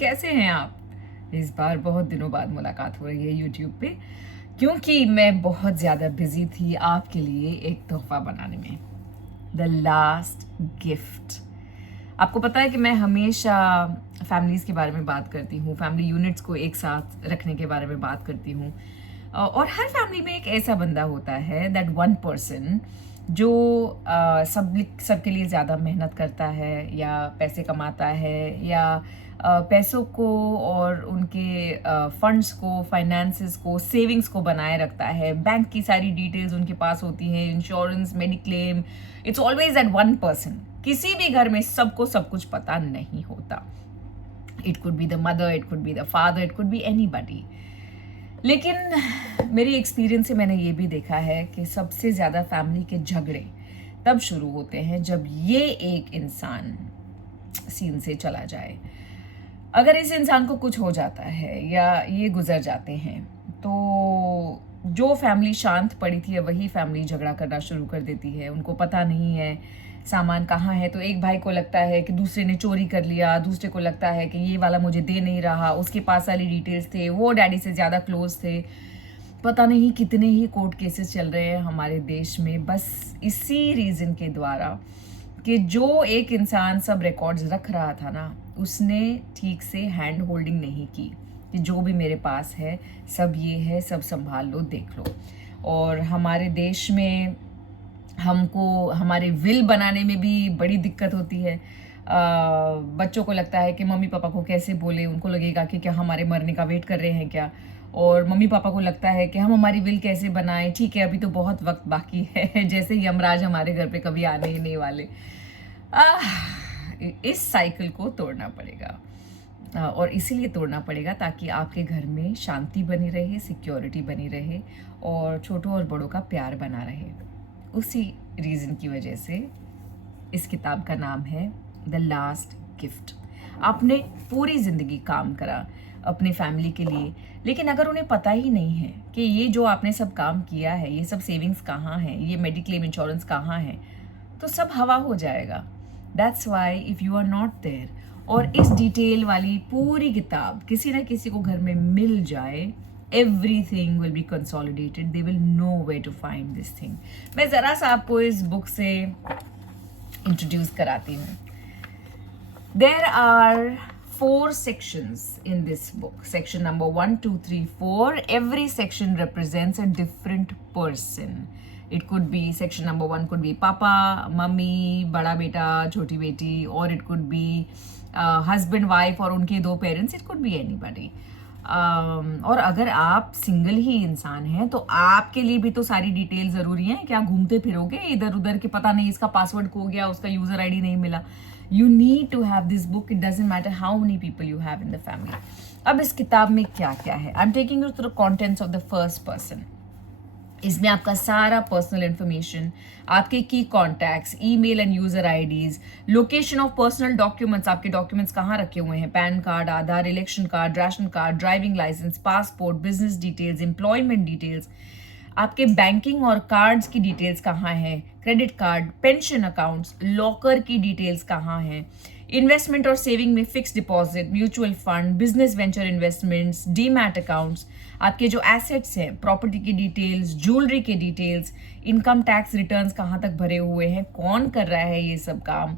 कैसे हैं आप? इस बार बहुत दिनों बाद मुलाकात हो रही है यूट्यूब पे, क्योंकि मैं बहुत ज़्यादा बिजी थी आपके लिए एक तोहफा बनाने में। The last gift. आपको पता है कि मैं हमेशा फैमिलीज़ के बारे में बात करती हूँ, फैमिली यूनिट्स को एक साथ रखने के बारे में बात करती हूँ। और हर फैमिली में एक ऐसा बंदा होता है, दैट वन पर्सन जो सबके लिए ज़्यादा मेहनत करता है या पैसे कमाता है या पैसों को और उनके फंड्स को, फाइनेंसेस को, सेविंग्स को बनाए रखता है। बैंक की सारी डिटेल्स उनके पास होती हैं, insurance, mediclaim. It's always that one person. किसी भी घर में सबको सब कुछ पता नहीं होता। It could be the mother, it could be the father, it could be anybody. लेकिन मेरी एक्सपीरियंस से मैंने ये भी देखा है कि सबसे ज़्यादा फैमिली के झगड़े तब शुरू होते हैं जब ये एक इंसान सीन से चला जाए। अगर इस इंसान को कुछ हो जाता है या ये गुजर जाते हैं तो जो फैमिली शांत पड़ी थी वही फैमिली झगड़ा करना शुरू कर देती है। उनको पता नहीं है सामान कहाँ है, तो एक भाई को लगता है कि दूसरे ने चोरी कर लिया, दूसरे को लगता है कि ये वाला मुझे दे नहीं रहा, उसके पास वाली डिटेल्स थे, वो डैडी से ज़्यादा क्लोज थे। पता नहीं कितने ही कोर्ट केसेस चल रहे हैं हमारे देश में, बस इसी रीज़न के द्वारा कि जो एक इंसान सब रिकॉर्ड्स रख रहा था ना, उसने ठीक से हैंड होल्डिंग नहीं की कि जो भी मेरे पास है सब ये है, सब संभाल लो, देख लो। और हमारे देश में हमको हमारे विल बनाने में भी बड़ी दिक्कत होती है। बच्चों को लगता है कि मम्मी पापा को कैसे बोले, उनको लगेगा कि क्या हमारे मरने का वेट कर रहे हैं क्या, और मम्मी पापा को लगता है कि हम हमारी विल कैसे बनाएं, ठीक है अभी तो बहुत वक्त बाकी है जैसे यमराज हमारे घर पे कभी आने ही नहीं वाले। इस साइकिल को तोड़ना पड़ेगा, और इसीलिए तोड़ना पड़ेगा ताकि आपके घर में शांति बनी रहे, सिक्योरिटी बनी रहे और छोटों और बड़ों का प्यार बना रहे। उसी रीज़न की वजह से इस किताब का नाम है द लास्ट गिफ्ट। आपने पूरी ज़िंदगी काम करा अपने फैमिली के लिए, लेकिन अगर उन्हें पता ही नहीं है कि ये जो आपने सब काम किया है, ये सब सेविंग्स कहाँ हैं, ये मेडिक्लेम इंश्योरेंस कहाँ है, तो सब हवा हो जाएगा। That's why if you are not there और इस डिटेल वाली पूरी किताब किसी ना किसी को घर में मिल जाए, everything will be consolidated, they will know where to find this thing। मैं ज़रा सा आपको इस बुक से इंट्रोड्यूस कराती हूँ। There are 4 sections in this book। Section number 1, 2, 3, 4। Every section represents a different person। It could be section number 1 could be पापा, mummy, बड़ा बेटा, छोटी बेटी, और it could be husband, wife और उनके 2 parents. It could be anybody। और अगर आप सिंगल ही इंसान हैं तो आपके लिए भी तो सारी डिटेल ज़रूरी है। क्या घूमते फिरोगे इधर उधर के, पता नहीं इसका पासवर्ड खो गया, उसका यूज़र आईडी नहीं मिला। You need to have this book, it doesn't matter how many people you have in the family. अब इस किताब में क्या क्या है, I am taking you through the contents of the first person. इसमें आपका सारा पर्सनल इंफॉर्मेशन, आपके की contacts, email and user IDs, location of personal documents, आपके डॉक्यूमेंट्स कहाँ रखे हुए हैं, PAN card, Aadhaar, election card, ration card, driving licence, passport, business details, employment details, आपके बैंकिंग और कार्ड्स की डिटेल्स कहाँ हैं, credit card, pension accounts, locker की डिटेल्स कहाँ हैं, इन्वेस्टमेंट और सेविंग में fix deposit, mutual fund, business venture investments, demat accounts, आपके जो एसेट्स हैं, प्रॉपर्टी की डिटेल्स, ज्वेलरी के डिटेल्स, इनकम टैक्स रिटर्न्स कहाँ तक भरे हुए हैं, कौन कर रहा है ये सब काम,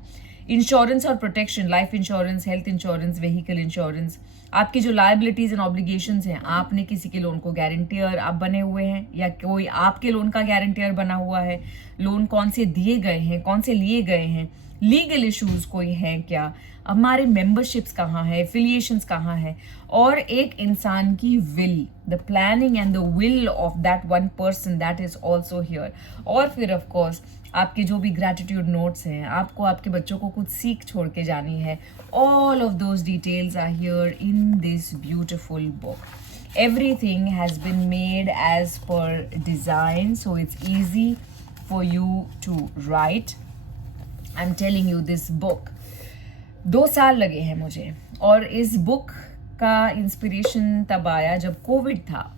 इंश्योरेंस और protection, life insurance, health insurance, vehicle insurance, आपकी जो लायबिलिटीज़ एंड ऑब्लिगेशंस हैं, आपने किसी के लोन को गारंटियर आप बने हुए हैं या कोई आपके लोन का गारंटियर बना हुआ है, लोन कौन से दिए गए हैं, कौन से लिए गए हैं, लीगल इश्यूज कोई हैं क्या, हमारे मेंबरशिप्स कहाँ है, एफिलिएशंस कहाँ है, और एक इंसान की will, the planning and the will of that one person, that is also here. और फिर ऑफ कोर्स आपके जो भी ग्रैटिट्यूड नोट्स हैं, आपको आपके बच्चों को कुछ सीख छोड़ के जानी है, all of those details are here in this beautiful book. Everything has been made as per design, so it's easy for you to write. I am telling you this book 2 साल लगे हैं मुझे, और इस बुक का inspiration तब आया जब कोविड था,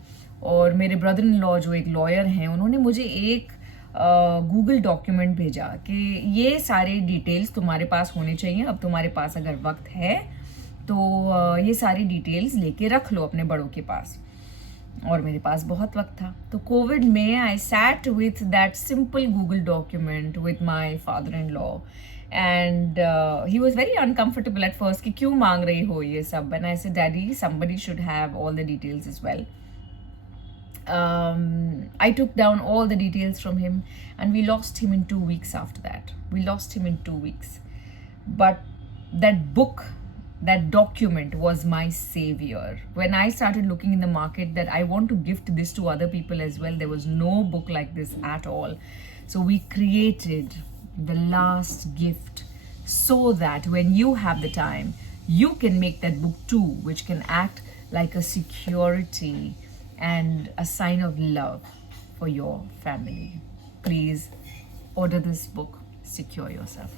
और मेरे ब्रदर इन लॉ जो एक लॉयर हैं, उन्होंने मुझे एक गूगल डॉक्यूमेंट भेजा कि ये सारे डिटेल्स तुम्हारे पास होने चाहिए। अब तुम्हारे पास अगर वक्त है तो ये सारी डिटेल्स लेके रख लो अपने बड़ों के पास। और मेरे पास बहुत वक्त था, तो कोविड में I sat with that simple Google document with my father in law, and he was very uncomfortable at first कि क्यों मांग रही हो ये सब, and I said daddy somebody should have all the details as well. I took down all the details from him, and we lost him in 2 weeks after that. We lost him in 2 weeks. But that book, that document was my savior. When I started looking in the market that I want to gift this to other people as well, there was no book like this at all. So we created the last gift so that when you have the time, you can make that book too, which can act like a security and a sign of love for your family. Please order this book, Secure Yourself.